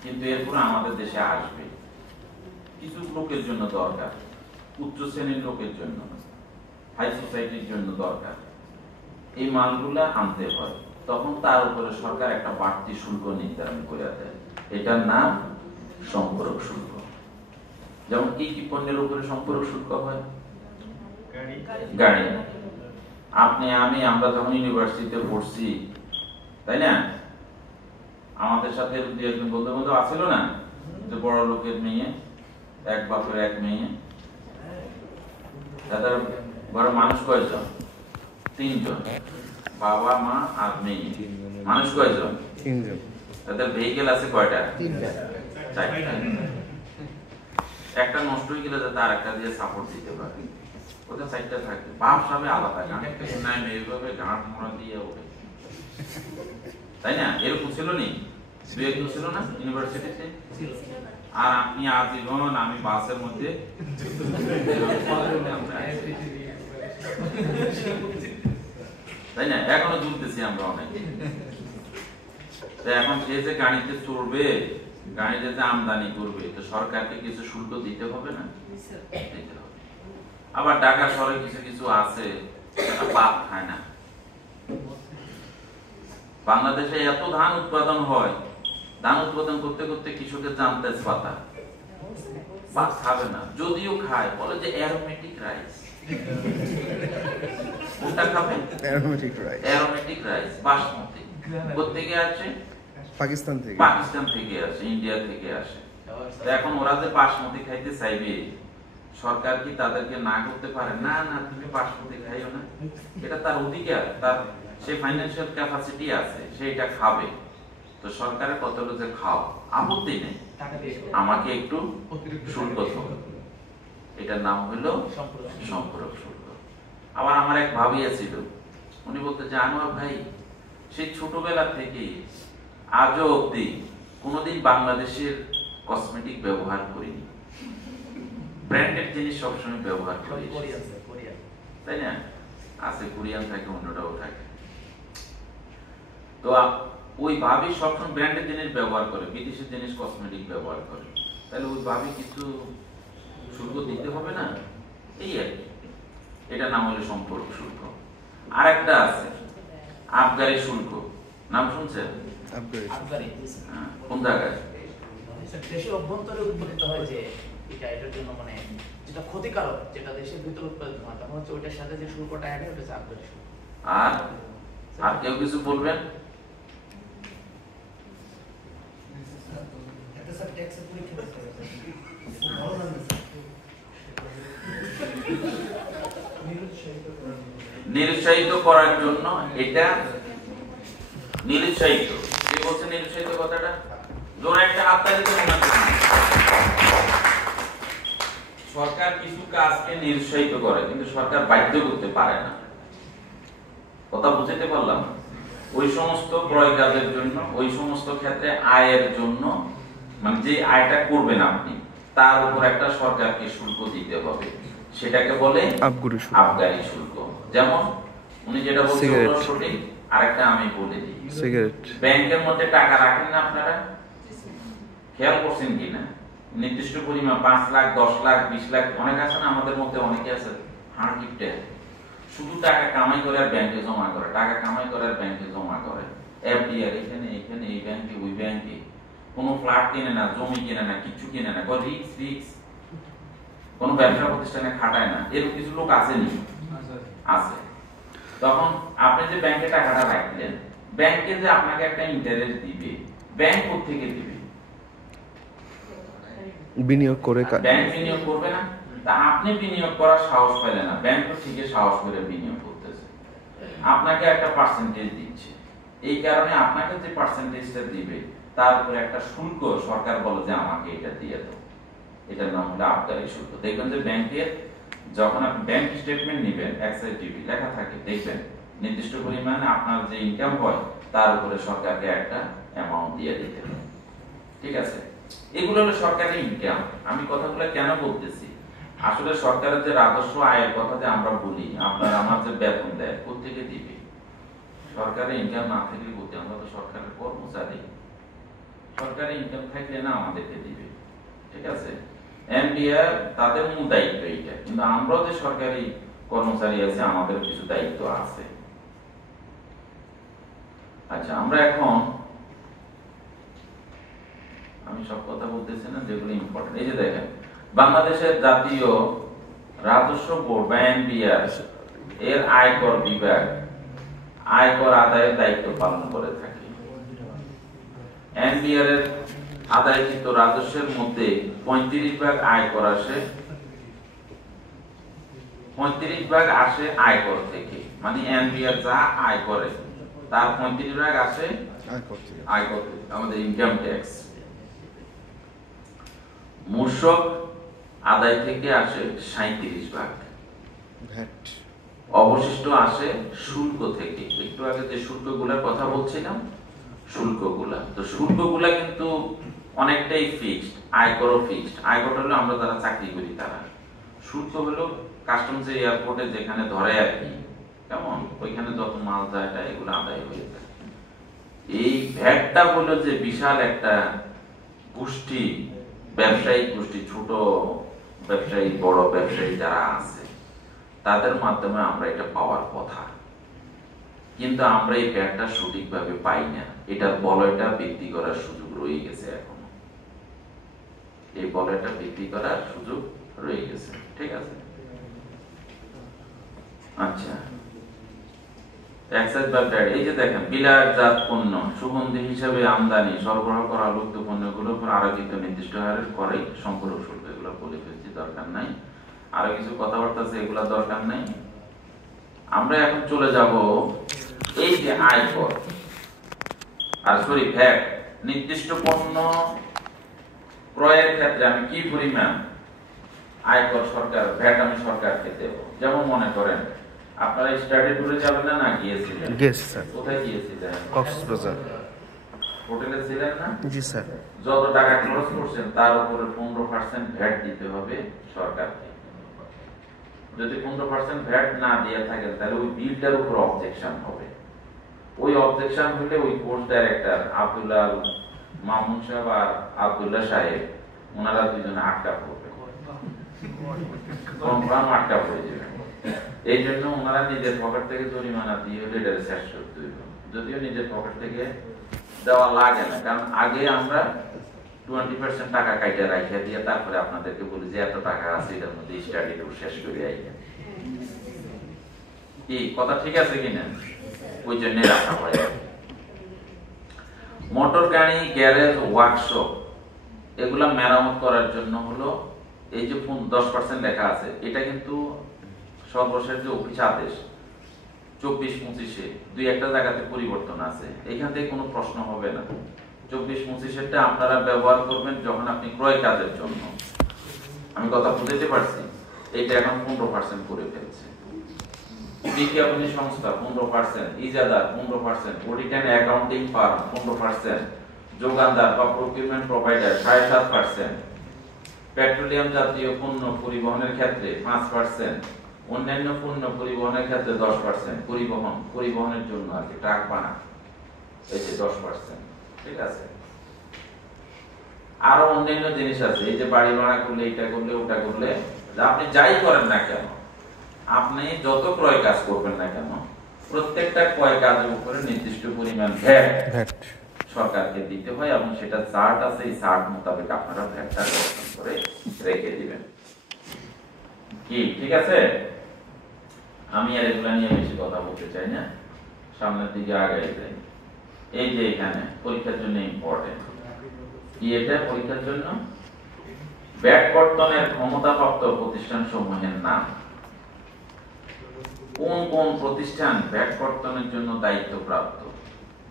কিন্তু এরপর আমাদের দেশে আসবে, কিছু লোকের জন্য দরকার, উচ্চ শ্রেণীর লোকের জন্য, হাই সোসাইটির জন্য দরকার, এই মালগুলা আনতে হয়, তখন তার উপরে সরকার একটা বাড়তি শুল্ক নির্ধারণ করে দেয়, এটার নাম সম্পূরক শুল্ক। যেমন কি কি পণ্যের উপরে সম্পূরক শুল্ক হয়? গাড়ি। আপনি আমরা যখন ইউনিভার্সিটিতে পড়ছি, তাই না, আমাদের সাথে দু একজন বন্ধু বান্ধব আছিল না, যে বড় লোকের মেয়ে, এক বাপের এক মেয়ে, তাদের ঘরে মানুষ কয়জন? 3 জন, বাবা মা আর মেয়ে। মানুষ কয়জন? 3 জন। তাদের ভেহিকেল আছে কয়টা? 3টা। 4টা। একটা নষ্ট হয়ে গেলে যাতে আর একটা দিয়ে সাপোর্ট দিতে পারে, ওদের 4টা থাকে। বাপ সবে আলাদা, নাই এইভাবে গাঁট মোড়া দিয়ে ওঠে, তাই না? এরকম ছিল নি? দুই একজন ছিল না ইউনিভার্সিটিতে? আর আপনি আজীবন আমি বাসের মধ্যে তাই না, এখনো ঝুলতেছি আমরা অনেকে। এখন সে যে গাড়িতে চড়বে, গাড়িতে যে আমদানি করবে, তো সরকারকে কিছু শুল্ক দিতে হবে না? দিতে হবে। আবার ঢাকা শহরে কিছু কিছু আছে বাদ খায় না। বাংলাদেশে এত ধান উৎপাদন হয়, ধান উৎপাদন করতে করতে কৃষকের জান তেজপাতা, বাদ খাবে না, যদিও খায় বলে যে অ্যারোমেটিক রাইস। কোনটা খাবে? Aromatic rice. Aromatic rice, basmati. কোত্থেকে আসে? পাকিস্তান থেকে। পাকিস্তান থেকে আসে, ইন্ডিয়া থেকে আসে। এখন ওরা যে বাসমতি খাইতে চাইবে, সরকার কি তাদেরকে না করতে পারে? না না, তুমি বাসমতি খাইও না, এটা তার অধিকার, তার সে ফাইন্যান্সিয়াল ক্যাপাসিটি আছে, সে এটা খাবে। তো সরকারের কত হলো যে খাও, আপত্তি নেই, আমাকে একটু শুল্ক দাও। এটার নাম হলো সম্পূরক শুল্ক। আবার আমার এক ভাবি ছিল, উনি বলতে যে আনোয়ার ভাই, সেই ছোটবেলা থেকে আজও অব্দি কোনোদিন বাংলাদেশের কসমেটিক ব্যবহার করিনি, ব্র্যান্ডেড জিনিস সবসময় ব্যবহার করি, তাই না? আছে কোরিয়ান থাকে, অন্যটাও থাকে। তো ওই ভাবি সবসময় ব্র্যান্ডেড জিনিস ব্যবহার করে, বিদেশি জিনিস কসমেটিক ব্যবহার করে, তাহলে ওই ভাবি কিছু শুল্ক দিতে হবে না? এই আর কি, এটা নাম হলো সম্পূরক শুল্ক। আর একটা আছে আবগারি শুল্ক, নাম শুনছেন? কোন জায়গায়? দেশের অভ্যন্তরে উৎপাদিত হয় যে এটা, এটার জন্য মানে যেটা ক্ষতিকারক, যেটা দেশের ভিতরে উৎপাদিত হয়, তখন হচ্ছে ওইটার সাথে যে শুল্কটা অ্যাড হয় ওটা হচ্ছে আবগারি শুল্ক। আর কেউ কিছু বলবেন? নিরুৎসাহিত করার জন্য এটা নিরুৎসাহিত, কে বলছে নিরুৎসাহিত কথাটা? জোরে একটা হাত তালি দেবেন। সরকার কিছু কাজকে নিরুৎসাহিত করে, কিন্তু সরকার বাধ্য করতে পারে না। কথা বুঝতে পারলাম? ওই সমস্ত ক্রয় কাজের জন্য, ওই সমস্ত ক্ষেত্রে আয়ের জন্য, মানে যে আয়টা করবেন আপনি, তার উপর একটা সরকারকে শুল্ক দিতে হবে। সেটাকে বলে আবগারি শুল্ক। যেমন উনি যেটা বলছেন সঠিক, আরেকটা আমি বলে দিই। সিগারেট ব্যাংকের মধ্যে টাকা রাখেন না আপনারা? খেয়াল করছেন কিনা? নির্দিষ্ট পরিমাণ 5 লাখ, 10 লাখ, 20 লাখ, অনেক আছে না আমাদের মধ্যে, অনেকে আছে হাড় কিপটে, শুধু টাকা কামাই করে আর ব্যাংকে জমা করে, টাকা কামাই করে আর ব্যাংকে জমা করে। এফডিআর এখানে এখানে, এই ব্যাংকে ওই ব্যাংকে, কোনো ফ্ল্যাট কিনে না, জমি কিনে না, কিছু কিনে না, রিস্ক, কোনো ব্যবসা প্রতিষ্ঠানে খাটায় না। এরকম কিছু লোক আসেনি? আছে। তখন আপনি যে ব্যাংকে টাকাটা রাখলেন, ব্যাংকে যে আপনাকে একটা ইন্টারেস্ট দিবে, ব্যাংক কোথেকে দিবে? বিনিয়োগ করে। ব্যাংক বিনিয়োগ করবে না? তা আপনি বিনিয়োগ করার সাহস পাইলেন না, ব্যাংক তো ঠিকই সাহস করে বিনিয়োগ করতেছে, আপনাকে একটা পার্সেন্টেজ দিচ্ছে। এই কারণে আপনাকে যে পার্সেন্টেজটা দিবে তার উপরে একটা শুল্ক সরকার বলে যে আমাকে এটা দিয়ে দাও। এটার নাম হলো আবগারি শুল্ক। দেখবেন যে ব্যাংকের যখন আপনি ব্যাংক স্টেটমেন্ট নেবেন, এক্সআইটিভি লেখা থাকে, দেখবেন নির্দিষ্ট পরিমাণে আপনার যে ইনকাম হয় তার উপরে সরকারকে একটা অ্যামাউন্ট দিয়ে দিতে হবে। ঠিক আছে? এগুলো হলো সরকারের ইনকাম। আমি কথাগুলো কেন বলতেছি, আসলে সরকারের যে রাজস্ব আয়ের কথা যে আমরা বলি, আপনার আমার যে বেতন দেয় কোথেকে দিবে? সরকারের ইনকাম না থাকলে বলতে, আমরা তো সরকারের কর্মচারী, সরকারের ইনকাম থাকলে না আমাদেরকে দিবে। ঠিক আছে? এমপিআর তাদের মূল দায়িত্ব এইটা, কিন্তু আমরাও যে সরকারি কর্মচারী আছে, আমাদের কিছু দায়িত্ব আছে। আচ্ছা, আমরা এখন, আমি সব কথা বলতেছি না, যেগুলো ইম্পর্টেন্ট। এই যে দেখেন, বাংলাদেশের জাতীয় রাজস্ব বোর্ড বা এনবিআর এর আয়কর বিভাগ আয়কর আদায়ের দায়িত্ব পালন করে থাকে। এনবিআর এর আদায়কৃত রাজস্বের মধ্যে 35 ভাগ আয়কর আসে, 35 ভাগ আসে আয়কর থেকে। মানে এনবিআর যা আয় করে তার 35 ভাগ আসে আয়কর থেকে, আমাদের ইনকাম ট্যাক্স। মূসক আদায় থেকে আসে 37 ভাগ, অবশিষ্ট আসে শুল্ক থেকে। একটু আগে যে শুল্কগুলোর কথা বলছিলাম, শুল্কগুলা, তো শুল্কগুলা কিন্তু অনেকটাই ফিক্সড, আয়করও ফিক্সড। আয়কর হলো আমরা যারা চাকরি করি তারা, শুল্ক হলো কাস্টমস এয়ারপোর্টে যেখানে ধরে আর কি, কেমন ওইখানে যত মাল যায় এগুলো আদায় হয়ে যায়। এই ভ্যাটটা হলো যে বিশাল একটা গোষ্ঠী, ব্যবসায়িক গোষ্ঠী, ছোট ব্যবসায়ী, বড় ব্যবসায়ী যারা আছে, তাদের মাধ্যমে আমরা এটা পাওয়ার কথা, কিন্তু আমরা এই ভ্যাটটা সঠিকভাবে পাই না। এটার বলয়টা বৃদ্ধি করার সুযোগ রয়ে গেছে, এখনো এই বলয়টা বৃদ্ধি করার সুযোগ রয়ে গেছে। ঠিক আছে? আচ্ছা, এক্সাইজ বা ভ্যাট, এই যে দেখেন, বিলাসজাত পণ্য, সুগন্ধি হিসেবে আমদানি সরবরাহ করা লুপ্ত পণ্যগুলোর উপর আরোপিত নির্দিষ্ট হারের করে সম্পূরক শুল্ক। এগুলো বলে ফেলছি, দরকার নাই। আরো কিছু কথাবার্তা আছে, এগুলা দরকার নাই। আমরা এখন চলে যাব এই যে আয়কর আর ভ্যাট। নির্দিষ্ট পণ্য ক্রয়ের ক্ষেত্রে আমি কি পরিমাণ আয়কর সরকার, ভ্যাট আমি সরকারকে দেব। যেমন মনে করেন আপনারা স্টাডি ট্যুরে যাবেন না? গিয়েছিলেন? কোথায় গিয়েছিলেন? কক্সবাজার। হোটেলে ছিলেন না? জি স্যার। যত টাকা খরচ করছেন তার উপরে 15% ভ্যাট দিতে হবে সরকারকে। যদি 15% ভ্যাট না দিয়ে থাকেন তাহলে ওই বিলটার উপর অবজেকশন হবে। ওই অবজেকশন হলে ওই কোর্স ডাইরেক্টর আব্দুল্লাহ মামুন সাহেব আর আব্দুল্লাহ সাহেব, ওনারা দুজনে আটকা পড়বে, কনফার্ম আটকা পড়ে যাবে। এই জন্য ওনারা নিজের পকেট থেকে জরিমানা দিয়ে হলে এটা শেষ করতে হইবে। যদিও নিজের পকেট থেকে দেওয়া লাগে না, কারণ আগে আমরা 20% টাকা কাইটা রাখিয়া দিয়ে তারপরে আপনাদেরকে বলি যে এত টাকা আছে, এটার মধ্যে স্টাডি ট্যুর শেষ করে আইয়া। কি কথা ঠিক আছে কিনা? ওই জন্য রাখা হয়। মোটর গাড়ি, গ্যারেজ, ওয়ার্কশপ এগুলা মেরামত করার জন্য হলো এই যে 10% লেখা আছে, এটা কিন্তু সর্বশেষ যে অফিস আদেশ 24-25-এ দুই একটা জায়গাতে পরিবর্তন আছে, এখান থেকে কোনো প্রশ্ন হবে না। 24-25-এরটা আপনারা ব্যবহার করবেন যখন আপনি ক্রয় কাজের জন্য। আমি কথা বুঝতে পারছি? এটা এখন 15% করে ফেলছে। বিজ্ঞাপনী সংস্থা 15%, ইজাদার 15%, অডিট এন্ড অ্যাকাউন্টিং ফার্ম 15%, যোগানদার বা প্রকিউরমেন্ট প্রোভাইডার 7.5%, পেট্রোলিয়াম জাতীয় পণ্য পরিবহনের ক্ষেত্রে 5%, অন্যান্য পণ্য পরিবহনের ক্ষেত্রে 10%, পরিবহনের জন্য আর কি ট্রাক বানা এই যে 10%, ঠিক আছে। আরো অন্যান্য জিনিস আছে, এই যে বাড়ি ভাড়া করলে, এটা করলে, ওটা করলে, আপনি যাই করেন না কেন, আপনি যত ক্রয় কাজ করবেন না কেন, প্রত্যেকটা ক্রয় কাজের উপরে নির্দিষ্ট পরিমাণ ভ্যাট সরকারকে দিতে হয় এবং সেটা চার্ট আছে, এই চার্ট মোতাবেক আপনারা ভ্যাটটা গঠন করে রেখে দিবেন। কি ঠিক আছে? আমি আর এগুলা নিয়ে বেশি কথা বলতে চাই না, সামনের দিকে আগাই যাই। এই যে এখানে পরীক্ষার জন্য ইম্পর্টেন্ট কি, এটা পরীক্ষার জন্য ভ্যাট কর্তনের ক্ষমতাপ্রাপ্ত প্রতিষ্ঠান সমূহের নাম। কোন কোন প্রতিষ্ঠান ভ্যাট কর্তনের জন্য দায়িত্বপ্রাপ্ত,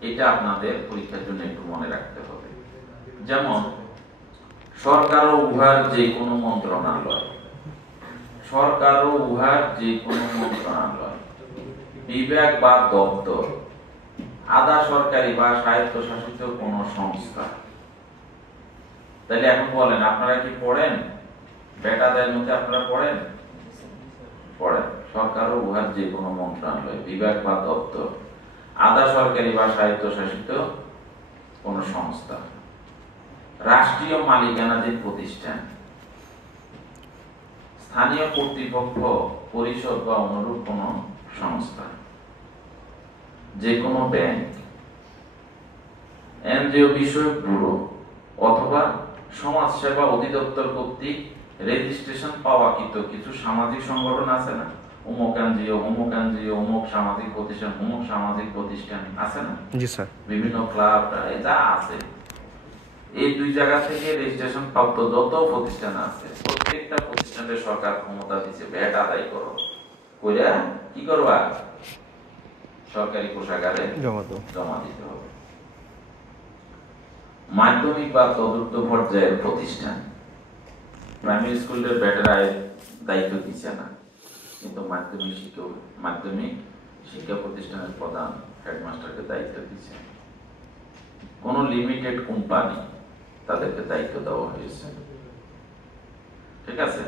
এটা আপনাদের পরীক্ষার জন্য একটু মনে রাখতে হবে। যেমন সরকার ও উহার যে কোনো মন্ত্রণালয়, সরকার ও উহার যে কোনো মন্ত্রণালয়, বিভাগ বা দপ্তর, আধা সরকারি বা স্বায়ত্তশাসিত কোন সংস্থা। তাহলে এখন বলেন, আপনারা কি পড়েন ভ্যাট আদায়ের মধ্যে? আপনারা পড়েন? সরকার ও উহার যে কোনো মন্ত্রণালয়, বিভাগ বা দপ্তর, আধা সরকারি বা স্বায়ত্তশাসিত কোন সংস্থা, রাষ্ট্রীয় মালিকানাধীন প্রতিষ্ঠান, স্থানীয় কর্তৃপক্ষ পরিষদ বা অনুরূপ কোন সংস্থা, যে কোনো ব্যাংক, এনজিও বিষয়ক ব্যুরো অথবা সমাজ সেবা অধিদপ্তর কর্তৃক রেজিস্ট্রেশন পাওয়াকৃত কিছু সামাজিক সংগঠন আছে না, অমুক এনজিও, অমুক এনজিও, অমুক সামাজিক প্রতিষ্ঠান, অমুক সামাজিক প্রতিষ্ঠান আছে না? জি স্যার। বিভিন্ন ক্লাব যা আছে, এই দুই জায়গা থেকে রেজিস্ট্রেশন প্রাপ্ত যত প্রতিষ্ঠান আছে, প্রত্যেকটা প্রতিষ্ঠানের সরকার ক্ষমতা দিচ্ছে ভ্যাট আদায় করো, কইরা কি করবা? সরকারি কোষাগারে জমা দিতে হবে। মাধ্যমিক বা তদুর্ধ পর্যায়ের প্রতিষ্ঠান, প্রাইমারি স্কুলের ভ্যাটের আয়ের দায়িত্ব দিচ্ছে না, কিন্তু মাধ্যমিক শিক্ষা প্রতিষ্ঠানের প্রধান হেডমাস্টারকে দায়িত্ব দিচ্ছে। কোন লিমিটেড কোম্পানি, তাদেরকে দায়িত্ব দেওয়া হয়েছে, ঠিক আছে।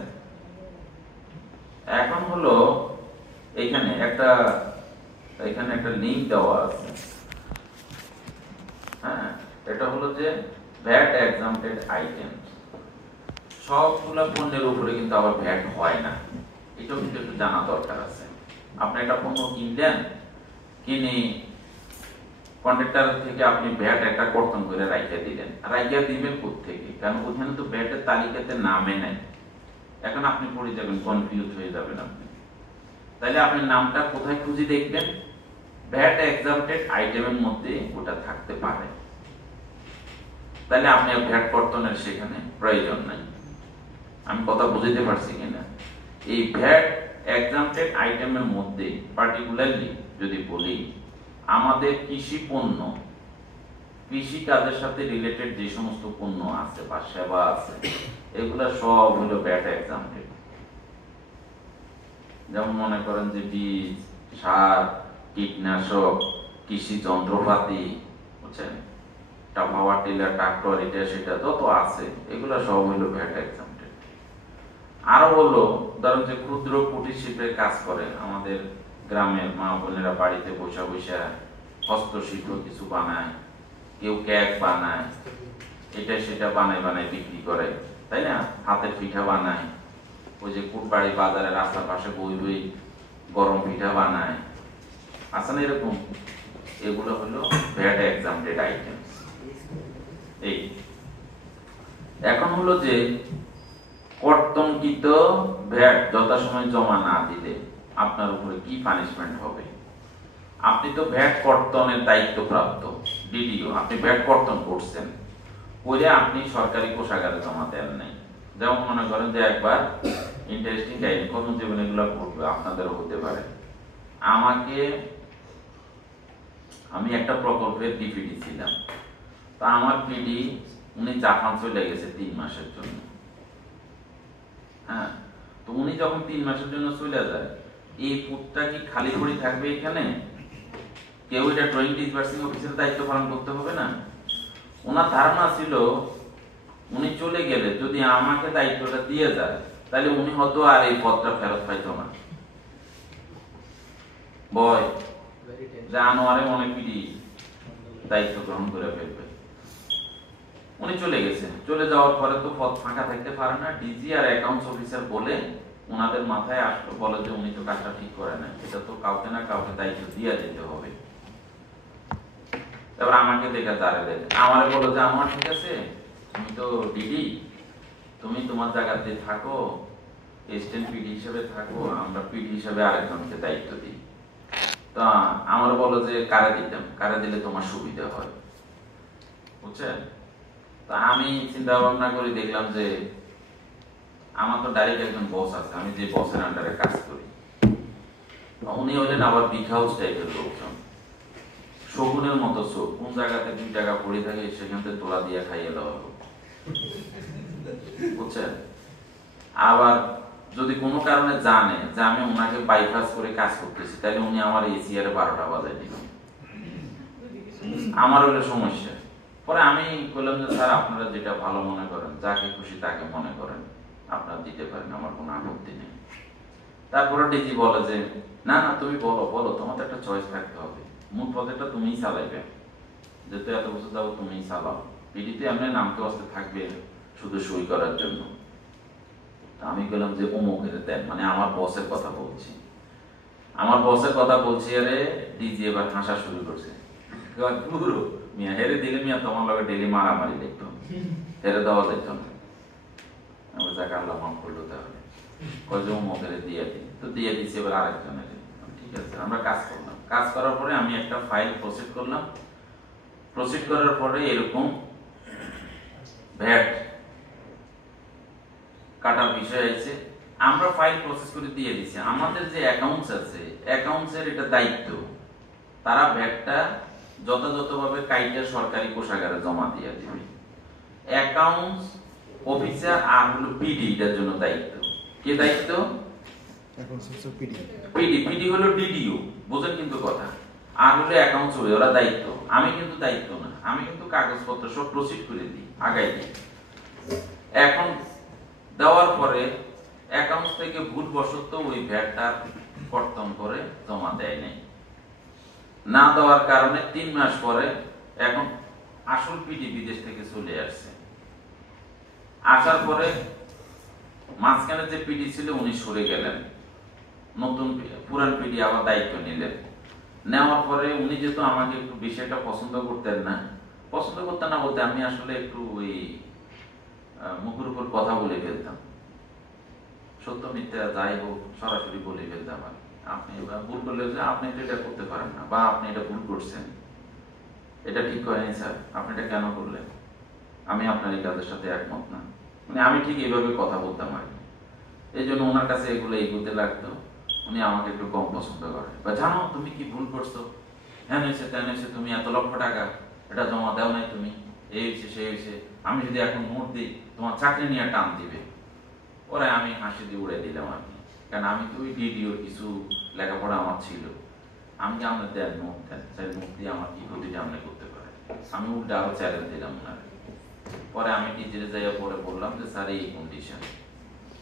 এখন হলো এখানে একটা লিংক দেওয়া আছে, হ্যাঁ, এটা হলো যে ভ্যাট এক্সাম্পটেড আইটেম। সবগুলা পণ্যের উপরে কিন্তু আবার ভ্যাট হয় না, এটাও কিন্তু একটু জানা দরকার আছে। আপনি একটা পণ্য কিনলেন, কিনে কন্ট্রাক্টর থেকে আপনি ভ্যাট একটা কর্তন করে রাইখা দিলেন, রাইখা দিবেন কোত্থেকে? কারণ ওখানে তো ভ্যাটের তালিকাতে নামে নাই। এখন আপনি পড়ে যাবেন, কনফিউজ হয়ে যাবেন আপনি। তাহলে আপনি নামটা কোথায় খুঁজে দেখবেন? ভ্যাট এক্সাম্পটেড আইটেমের মধ্যে ওটা থাকতে পারে, তাহলে আপনি ভ্যাট কর্তনের সেখানে প্রয়োজন নাই। আমি কথা বুঝতে পারছি কিনা? এই ভ্যাট এক্সাম্পটেড আইটেমের মধ্যে পার্টিকুলারলি যদি বলি, আমাদের কৃষি পণ্য, কৃষি কাজের সাথে রিলেটেড যে সমস্ত পণ্য আছে বা সেবা আছে, এগুলা সব হলো ভ্যাট এক্সাম্পটেড। যেমন মনে করেন যে বীজ, সার, কীটনাশক, কৃষি যন্ত্রপাতি, বুঝছেন, পাওয়ার টিলার, ট্রাক্টর, এটা সেটা যত আছে, এগুলা সব হলো ভ্যাট এক্সাম্পটেড। আরো হলো ধরুন যে ক্ষুদ্র কুটির শিল্পের কাজ করে আমাদের গ্রামের মা বোনেরা, বাড়িতে বসে বসে হস্তশিল্প কিছু বানায়, কেউ কেক বানায়, এটা সেটা বানায় বিক্রি করে, তাই না? হাতের পিঠা বানায়, ওই যে কুটবাড়ি বাজারে রাস্তার পাশে বই গরম পিঠা বানায়, আছে না এরকম? এগুলো হলো ভ্যাট এক্সাম্পটেড আইটেম। এই এখন হলো যে কর্তনকৃত ভ্যাট যথাসময়ে জমা না দিলে আপনার উপরে কি পানিশমেন্ট হবে? আপনি তো ভ্যাট কর্তনের দায়িত্বপ্রাপ্ত ডিডিও, আপনি ভ্যাট কর্তন করছেন, করে আপনি সরকারি কোষাগারে জমা দেন নাই। যেমন মনে করেন যে একবার ইন্টারেস্টিং কাহিনী, কর্মজীবনে এগুলো ঘটবে, আপনাদেরও হতে পারে। আমি একটা প্রকল্পের ডিপিডি ছিলাম, তা আমার পিডি উনি জাপান চলে গেছে 3 মাসের জন্য। হ্যাঁ, তো উনি যখন 3 মাসের জন্য চলে যায়, এই পুটটা কি খালি পড়ে থাকবে এখানে? কেউ এটা ড্রয়িং ডিসবার্সিং অফিসের দায়িত্ব পালন করতে হবে না? ওনার ধারণা ছিল উনি চলে গেলে যদি আমাকে দায়িত্বটা দিয়ে যায় তাহলে উনি হয়তো আর এই পদটা ফেরত পাইতো না। ভয় যে আনোয়ারে মনে পিড়ি দায়িত্ব গ্রহণ করে ফেলবে। উনি চলে গেছে, চলে যাওয়ার পরে তো পদ ফাঁকা থাকতে পারে না। ডিজি আর অ্যাকাউন্টস অফিসার বলে ওনাদের মাথায় আসলো, বলে যে উনি তো কাজটা ঠিক করে না, এটা তো কাউকে না কাউকে দায়িত্ব দিয়ে দিতে হবে। তারপর আমাকে দেখা দাঁড়ে দেখে আমারে বলো যে আমার ঠিক আছে, তুমি তো ডিডি, তুমি তোমার জায়গাতে থাকো, এসিস্ট্যান্ট পিডি হিসেবে থাকো, আমরা পিডি হিসেবে আরেকজনকে দায়িত্ব দিই। তা আমার বলো যে কারে দিতাম, কারে দিলে তোমার সুবিধা হয়, বুঝছেন? তা আমি চিন্তা ভাবনা করে দেখলাম যে আমার তো ডাইরেক্ট একজন বস আছে, আমি যে বসের আন্ডারে কাজ করি, উনি হলেন আবার বিগ হাউস টাইপের লোকজন, শগুনের মতো চোখ, কোন জায়গাতে 2 টাকা পড়ে থাকে সেখান থেকে তোলা দিয়ে খাইয়ে দেওয়া লোক, বুঝছেন? আবার যদি কোনো কারণে জানে যে আমি ওনাকে বাইপাস করে কাজ করতেছি, তাহলে উনি আমার এসিআর 12টা বাজায় দিবেন, আমার হলে সমস্যা। পরে আমি বললাম যে স্যার আপনারা যেটা ভালো মনে করেন, যাকে খুশি তাকে মনে করেন, আপনারা দিতে পারেন, আমার কোনো আপত্তি নেই। তারপরে ডিজি বলে যে না না তুমি বলো বলো, তোমার তো একটা চয়েস থাকতে হবে, মূল প্রজেক্টটা তুমিই চালাইবে, যেহেতু এত বছর যাবো তুমিই চালাও, পিডিতে এমনি নামতে আসতে থাকবে শুধু সই করার জন্য। আমি বললাম যে অমুকের দেন, মানে আমার বসের কথা বলছি, আমার বসের কথা বলছি। আরে ডিজি এবার হাসা শুরু করছে, পুরো মিয়া হেরে দিলে মিয়া তোমার লগে ডেলি মারামারি দেখতো, হেরে দেওয়া যেত না। আমি যাকে আল্লাহ মাফ করলো, তাহলে কয়জন অমুকের দিয়ে দিই, তো দিয়ে দিচ্ছি এবার আরেকজনের। ঠিক আছে, আমরা কাজ করলাম, কাজ করার পরে আমি একটা ফাইল প্রসিড করলাম, প্রসিড করার পরে এরকম ভ্যাট কাটার বিষয় আছে, আমরা ফাইল প্রসেস করে দিয়ে দিছি। আমাদের যে অ্যাকাউন্টস আছে, অ্যাকাউন্টসের এটা দায়িত্ব, তারা ভ্যাটটা যথাযথভাবে কাইটা সরকারি কোষাগারে জমা দিয়ে দিবে। অ্যাকাউন্টস অফিসার আর হলো পিডি এটার জন্য দায়িত্ব। কে দায়িত্ব? পিডি। পিডি হলো ডিডিও, বুঝেন কিন্তু কথা, আর হলো অ্যাকাউন্টস হবে, ওরা দায়িত্ব। আমি কিন্তু দায়িত্ব না, আমি কিন্তু কাগজপত্র সব প্রসিড করে দিই, আগাই দিই। এখন দেওয়ার পরে অ্যাকাউন্টস থেকে ভুলবশত ওই ভ্যাটটা কর্তন করে জমা দেয় নাই, না দেওয়ার কারণে 3 মাস পরে এখন আসল পিডি বিদেশ থেকে চলে আসছে। আসার পরে মাঝখানে যে পিডি ছিল উনি সরে গেলেন, নতুন পুরান পিডি আবার দায়িত্ব নিলেন। নেওয়ার পরে উনি যেহেতু আমাকে একটু বিষয়টা পছন্দ করতেন না বলতে আমি আসলে একটু ওই মুখের উপর কথা বলে ফেলতাম, সত্য মিথ্যা যাই হোক সরাসরি বলে ফেলতাম। আর আপনি ভুল করলে যে আপনি এটা করতে পারেন না, বা আপনি এটা ভুল করছেন, এটা ঠিক করেনি স্যার, আপনি এটা কেন করলেন, আমি আপনার এই কাজের সাথে একমত না, মানে আমি ঠিক এইভাবে কথা বলতাম আর কি। এই জন্য ওনার কাছে এগুলো এগোতে লাগতো, উনি আমাকে একটু কম পছন্দ করে। বা জানো তুমি কি ভুল করছো, হ্যাঁ হয়েছে তেন হয়েছে, তুমি এত লক্ষ টাকা এটা জমা দাও নাই, তুমি এই হয়েছে সে হয়েছে, আমি যদি এখন নোট দিই তোমার চাকরি নিয়ে টান দিবে। ওরা আমি হাসি দিয়ে উড়ে দিলাম আর কি, কারণ আমি তো ওই ভিডিওর কিছু লেখাপড়া আমার ছিল, আমি যে আমরা দেন নোট দেন, সেই নোট দিয়ে আমার কি ক্ষতিটা আপনি করতে পারে, আমি উল্টা আরো চ্যালেঞ্জ দিলাম ওনার। পরে আমি টিচারে যাইয়া পরে বললাম যে স্যার এই কন্ডিশন,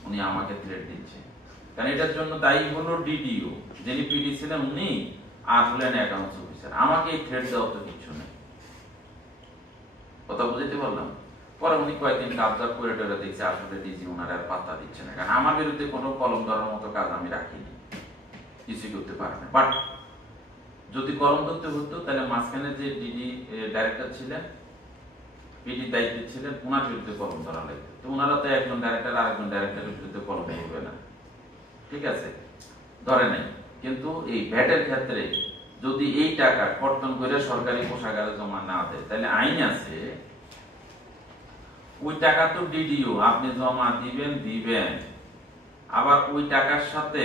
উনি আমাকে থ্রেট দিচ্ছে, কারণ এটার জন্য দায়ী হলো ডিডিও, যিনি পিডি ছিলেন উনি, আর হলেন অ্যাকাউন্টস অফিসার, আমাকে এই থ্রেট দেওয়া তো কিছু নেই। কথা বুঝতে পারলাম। পরে উনি কয়েকদিন কাবজার করে টেরে দেখছে আসলে ডিজি ওনার আর পাত্তা দিচ্ছে না, কারণ আমার বিরুদ্ধে কোনো কলম ধরার মতো কাজ আমি রাখিনি, কিছুই করতে পারে না। বাট যদি কলম ধরতে হতো তাহলে মাঝখানে যে ডিডি ডাইরেক্টর ছিলেন, পিডি দায়িত্ব ছিলেন, ওনার বিরুদ্ধে কলম ধরা লাগবে। তো ওনারা তো একজন ডাইরেক্টর আরেকজন ডাইরেক্টরের বিরুদ্ধে কলম ধরবে না, ঠিক আছে, ধরে নাই। কিন্তু এই ভ্যাটের ক্ষেত্রে যদি এই টাকা কর্তন করে সরকারি কোষাগারে জমা না দেয়, তাহলে আইন আছে ওই টাকা তো ডিডিও আপনি জমা দিবেন, আবার ওই টাকার সাথে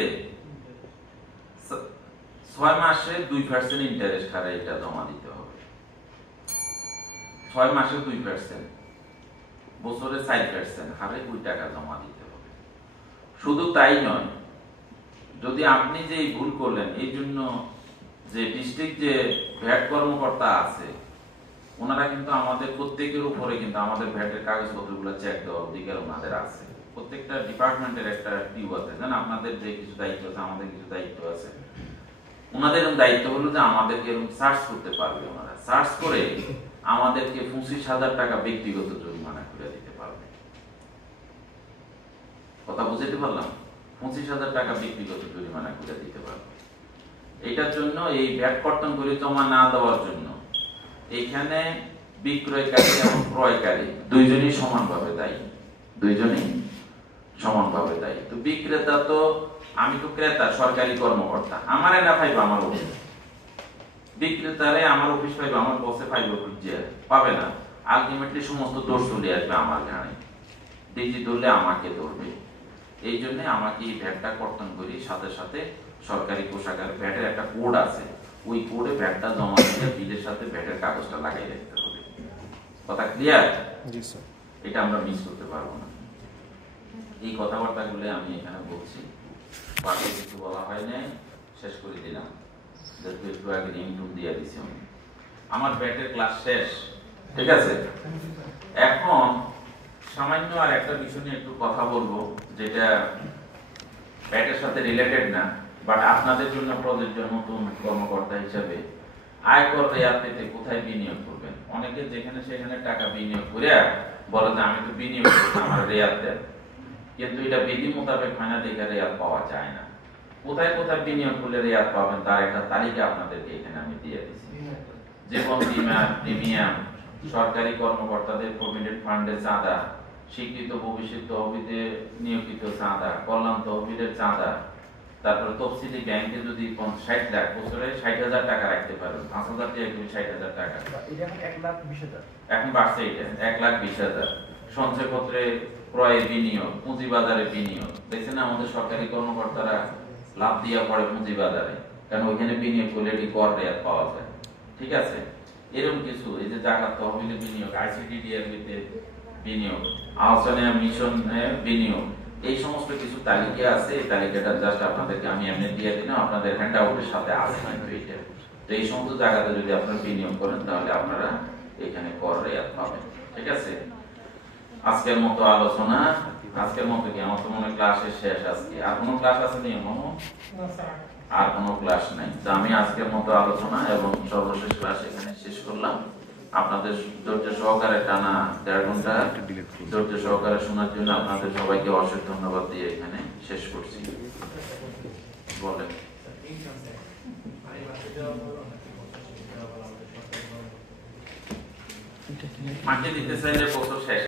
6 মাসে 2% ইন্টারেস্ট হারে এটা জমা দিতে হবে। 6 মাসে 2%, বছরে 4% হারে ওই টাকা জমা দিতে হবে। শুধু তাই নয়, যদি আপনি যে এই ভুল করলেন এই জন্য যে ডিস্ট্রিক্ট যে ভ্যাট কর্মকর্তা আছে ওনারা কিন্তু আমাদের প্রত্যেকের উপরে কিন্তু আমাদের ভ্যাটের কাগজপত্রগুলো চেক দেওয়ার অধিকার ওনাদের আছে। প্রত্যেকটা ডিপার্টমেন্টের একটা ডিউ আছে, জানেন, আপনাদের যে কিছু দায়িত্ব আছে, আমাদের কিছু দায়িত্ব আছে। ওনাদের দায়িত্ব হলো যে আমাদেরকে এরকম সার্চ করতে পারবে, ওনারা সার্চ করে আমাদেরকে 25,000 টাকা ব্যক্তিগত জরিমানা করে দিতে পারবে। কথা বুঝতে পারলাম? 25,000 টাকা ব্যক্তিগত জরিমানা করে দিতে পারবে। এটার জন্য এই ভ্যাট কর্তন করে জমা না দেওয়ার জন্য এইখানে বিক্রয়কারী এবং ক্রয়কারী দুইজনই সমানভাবে দায়ী, দুইজনই সমানভাবে দায়ী। তো বিক্রেতা তো, আমি তো ক্রেতা, সরকারি কর্মকর্তা, আমারে না পাইবো আমার অফিস, বিক্রেতারে আমার অফিস পাইবো, আমার বসে পাইবো, পাবে না। আলটিমেটলি সমস্ত দোষ চলে আসবে আমার ঘাড়ে, ডিজি ধরলে আমাকে ধরবে। এই জন্য আমাকে এই ভ্যাটটা কর্তন করি, সাথে সাথে সরকারি কোষাগার ভ্যাটের একটা কোড আছে, ওই কোডে ভ্যাটটা জমা দিয়ে বিলের সাথে ভ্যাটের কাগজটা লাগাই রাখতে হবে। কথা ক্লিয়ার? জি স্যার। এটা আমরা মিস করতে পারবো না। এই কথাবার্তাগুলো আমি এখানে বলছি, বাকি কিছু বলা হয় নাই, শেষ করে দিলাম। একটু আগে ইনটুন দিয়ে দিছি আমি। আমার ভ্যাটের ক্লাস শেষ, ঠিক আছে? এখন সামান্য আর একটা বিষয় নিয়ে একটু কথা বলবো, যেটা ভ্যাটের সাথে রিলেটেড না, বাট আপনাদের জন্য প্রযোজ্য। নতুন কর্মকর্তা হিসেবে আয়কর রেয়াত পেতে কোথায় বিনিয়োগ করবেন? অনেকে যেখানে সেখানে টাকা বিনিয়োগ করে বলে যে আমি তো বিনিয়োগ করছি, আমার রেয়াত দেন, কিন্তু এটা বিধি মোতাবেক হয় না, দেখে রেয়াত পাওয়া যায় না। কোথায় কোথায় বিনিয়োগ করলে রেয়াত পাবেন তার একটা তালিকা আপনাদেরকে এখানে আমি দিয়ে দিচ্ছি। জীবন বীমা প্রিমিয়াম, সরকারি কর্মকর্তাদের প্রভিডেন্ট ফান্ডের চাঁদা, স্বীকৃত ভবিষ্যৎ তহবিলে নিয়োজিত চাঁদা, কল্যাণ তহবিলের চাঁদা, তারপরে তফসিলি ব্যাংকে যদি 60 লাখ, বছরে 60,000 টাকা রাখতে পারবেন, 5,000 থেকে 60,000 টাকা, এখন বাড়ছে এটা 1,20,000। সঞ্চয়পত্রে ক্রয়ে বিনিয়োগ, পুঁজিবাজারে বিনিয়োগ, দেখছেন আমাদের সরকারি কর্মকর্তারা লাভ দিয়া পড়ে পুঁজিবাজারে, কারণ ওইখানে বিনিয়োগ করলে এটি কর রেয়াত পাওয়া যায়, ঠিক আছে? এরকম কিছু, এই যে জাকাত তহবিলে বিনিয়োগ, ICTDRB-তে বিনিয়োগ, আহসানিয়া মিশনে বিনিয়োগ, এই সমস্ত কিছু তালিকা আছে। এই তালিকাটা জাস্ট আপনাদেরকে আমি এমনি দিয়ে দিলাম, আপনাদের হ্যান্ড আউটের সাথে আছে কিন্তু এইটা। তো এই সমস্ত জায়গাতে যদি আপনারা বিনিয়োগ করেন তাহলে আপনারা এখানে কর রেয়াত পাবেন, ঠিক আছে? আজকের মতো আলোচনা, আজকের মতো কি আমার তো মনে ক্লাসের শেষ আজকে। আর কোনো ক্লাস আছে নি? আর কোনো ক্লাস নাই। তো আমি আজকের মতো আলোচনা এবং সর্বশেষ ক্লাস এখানে শেষ করলাম। আপনাদের ধৈর্য সহকারে টানা 1.5 ঘন্টা ধৈর্য সহকারে শোনার জন্য আপনাদের সবাইকে অশেষ ধন্যবাদ দিয়ে এখানে শেষ করছি। বলেন। মাকে দিতে চাইলে কত শেষ